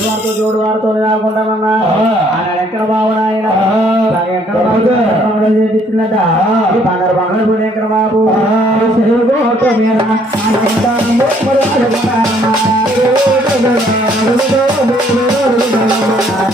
వారితో జోడు వారితో కాకుండా ఆయన ఎక్కడ బాబు ఆయన ఎక్కడ బాబు చేపించిందట బంగారు బంగారు పోయి ఎక్కడ బాబు మీద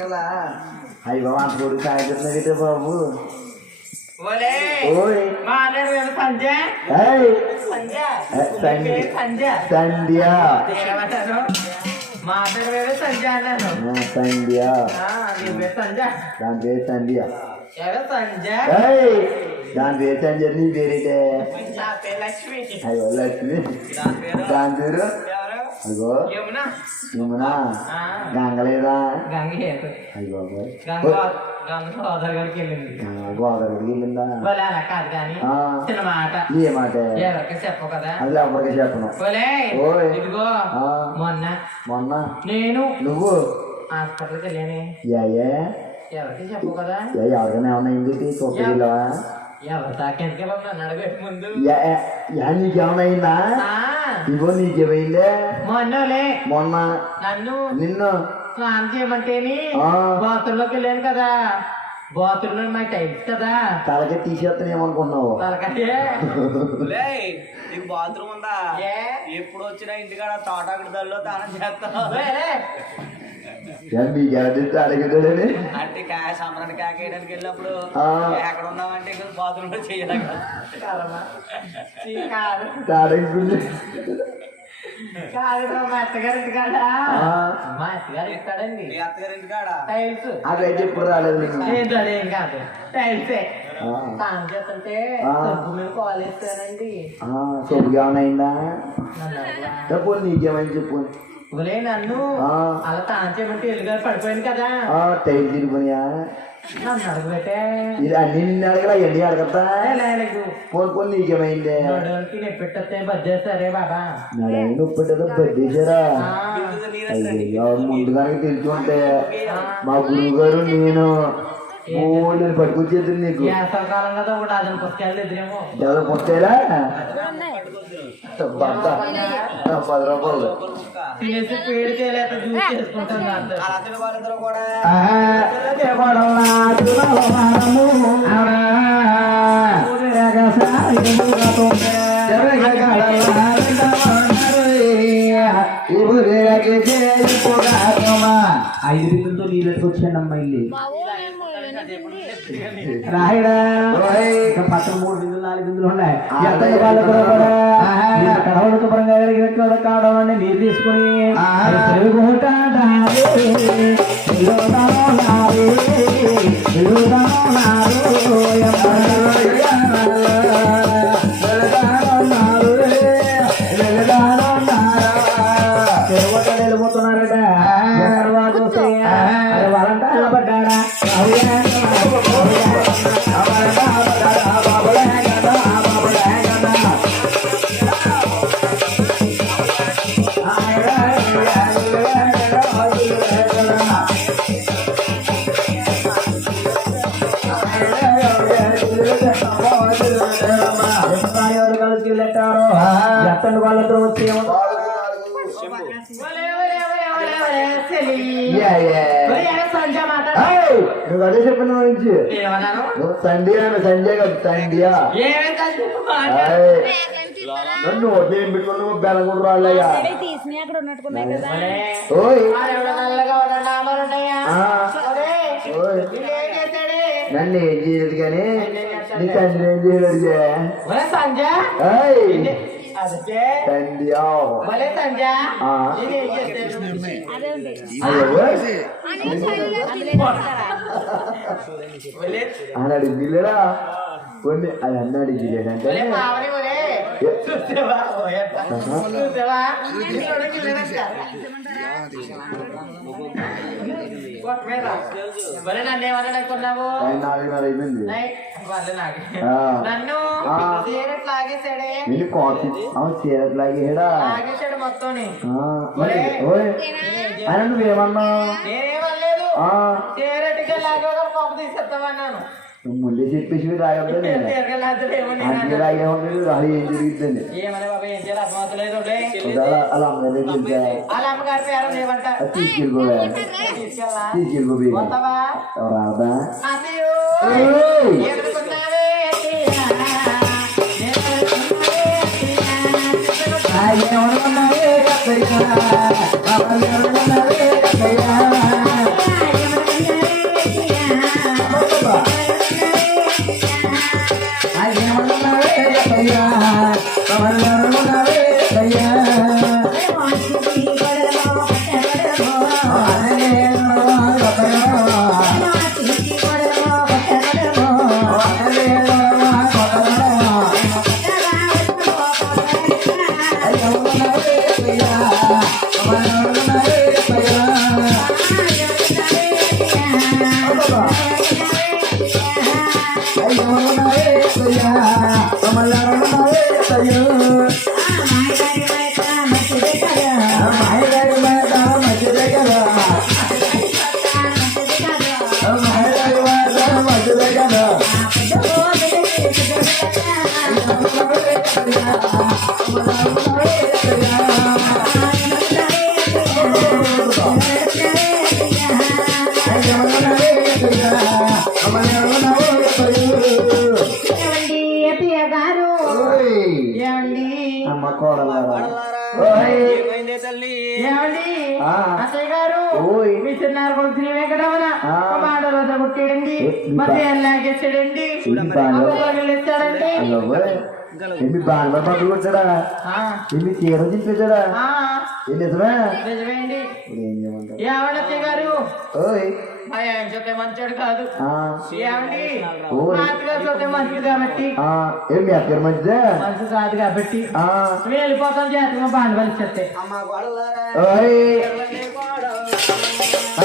అయ్యి బాబు అంత కొడుకు సాయంత్రం బాబు? సంజయ్ ఏ, సంధ్య. సంజయ్ సంధ్య. అన్నాను. ఆ, సంధ్య. ఆ, నీ పేరు సంజయ్ దాని పేరు సంధ్య. ఎవరు సంజయ్ ఏయ్. దాని పేరు సంధ్య నీ పేరేటే నా పేరు లక్ష్మి. అయ్యో లక్ష్మి. దాని పేరు? అయ్యో యమున గంగ. గంగ గంగ సోదరు గారికి వెళ్ళింది. ఆ, గోదావరికి వెళ్ళిందా? కాదు కానీ. చిన్న మాట. ఏ మాట? ఎవరికి చెప్పు కదా. అది ఎవరికి చెప్పను. ఇదిగో. మొన్న. మొన్న? నేను. నువ్వు? హాస్పిటల్కి వెళ్ళాను. ఎవరికి చెప్పు కదా? ఎవరికైనా ఏమన్నా తొక్కడిలా ఎవరి దాకా ఎందుకు నన్ను అడగట్టు ముందు? యా ఇగో నీకేమైందే మొన్నలే మొన్న నన్ను నిన్ను. స్నానం చేయమంటేని. బాత్రూంలోకి వెళ్ళాను కదా. బాత్రూంలో మా టైల్స్ కదా. తలకి తీసేస్తాను ఏమనుకున్నావు నీకు బాత్రూమ్ ఉందా? ఏ? ఎప్పుడు వచ్చినా ఇంటికాడ తోటాకుడి దల్లో తానం చేస్తావు అడిగిద్దడని అంటే కా సంబరాన్ని కాకేయడానికి వెళ్ళినప్పుడు. ఎక్కడ ఉన్నావంటే ఇంకా బాత్రూమ్లో చేయాలి మా. మా మీ అదైతే ఇప్పుడు రాలేదు టైల్సే. ఆ. స్నానం చేస్తుంటే ఆ. సబ్బు మీద కాల్ వేస్తానండి ఆ, సొమ్ము ఏమన్నా అయిందా? నన్ను అడగవా? చెప్పు నీకేమని చెప్పు. ఒలే నన్ను. ఆ. అలా తాను చేయమంటే ఎల్లుగారు పడిపోయింది కదా. ఆ, టైం తిరిగిపోయా నన్ను అడగబెట్టే. ఇది అన్ని నిన్ను అడగలా ఎన్ని అడగతా లేదు. పోను పోను నీకేమైందే? నడువులకి నెప్పెట్టొస్తే బద్దే సరే బాబా. నడని నొప్పిట్టదో అయ్యో ముందుగానే తెలుసుకుంటే మా గురువు గారు నేను నేను పట్టుకొచ్చేది నీకు. పుస్తకాలు పది రూపాయలు. తినేసి పేరు తేలేక జ్యూస్ చేసుకుంటాను ఐదు బిందులతో నీళ్ళు వచ్చానమ్మా ఇల్లు రాయడా? ఇంకా పక్కన మూడు బిందులు నాలుగు బిందులు ఉన్నాయి. ఎత్తని వాళ్ళు కూడా కూడా కడవడు శుభ్రంగా కలిగినట్టు కావడం నీరు తీసుకుని వెళ్ళిపోతున్నారట. సంజ మాట మాట్లాడు. నువ్వు అదే చెప్పిన ఏమన్నాను? నువ్వు సంధ్య అని సంధ్య కాదు ఏయ్, నన్ను ఏం పెట్టుకున్నావు? బెలగూడు రాళ్ళయ్యా నన్ను ఏం చేయలేదు కానీ నీ తండ్రి ఏం చేయలేదు ఒరే సంజ ఏయ్, అదే. సంధ్య భలే ఆ. నేను ఏం అదే ఉంది. అడిగిలేడా కొన్ని అది. అన్న అడిగిలేదంటే నన్ను అవును లాగేడా లాగేశాడు మొత్తం నువ్వేమన్నావు నేనేమనలేదు లాగే ఒక పంపు తీసేస్తామన్నాను నువ్వు ముందే చెప్పేసి రాయొద్దు నేను. సీరియట్గా లాగేదేమో నేను అందుకే అన్నాను. రాగే ఉండదు అది ఏం జరుగుతుంది అలా అమ్మగారి తీసుకెళ్ళిపోయి వస్తావా? రాదా! Bye. బాగా ఇస్తాడండి అయ్యో ఓయ్. ఎన్ని బాగా పక్కన కొట్టాడా ఆ, ఎన్ని చీర చింపేశాడా ఆ, ఏం నిజమే? నిజమేండి. ఇప్పుడు ఏం చేయమంటావు? ఏమండి అత్తయ్య గారు? ఓయ్. మా ఆయన చూస్తే మంచోడు కాదు. ఏమండి చూస్తే మంచిది కాబట్టి. ఆ, ఏం మీ అక్కడి మంచిదే? మంచి కాదు కాబట్టి. ఆ, మేము వెళ్ళిపోతాం జాతకంగా కలిసి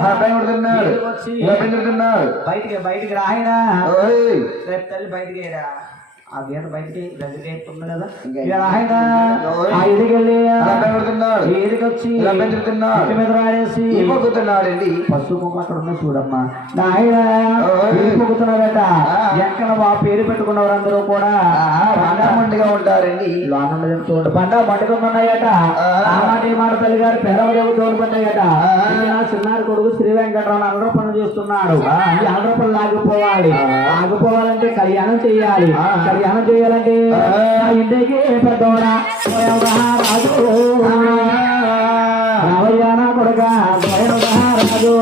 ఆ బయటికి బయటికి రాయనా? రేపు తల్లి బయటికి రా ఆ గీత బయటికి దగ్గర ఉంది కదా. ఇంకా ఇక రాయనా ఓయ్. ఆ ఎదుగల్లి కొడుతున్నాడు ఎదుకొచ్చి పెంచుతున్నాడు ఇంటి మీద రాడేసి అక్కడ చూడమ్మా. నాయన ఓయ్. పొగుతున్నారట ఆ. ఎక్కడ వా పేరు పెట్టుకున్న వారందరూ కూడా. పండమండిగా ఉంటారండి. లోన చూడండి బండ మండుకున్నాయట ఆ. ఆ మాట ఈ మాట తల్లి గారు పెరవదేవి తోడు పడ్డాయట ఆ. నా చిన్నారి కొడుకు శ్రీ వెంకటరావు అల్లర పనులు చేస్తున్నాడు. అల్లర పనులు ఆగిపోవాలి. ఆగిపోవాలంటే కళ్యాణం చేయాలి. ధ్యానం చేయాలంటే ఇంటికి పెద్దోడా రాజు రావయ్యాన కొడుక రాజు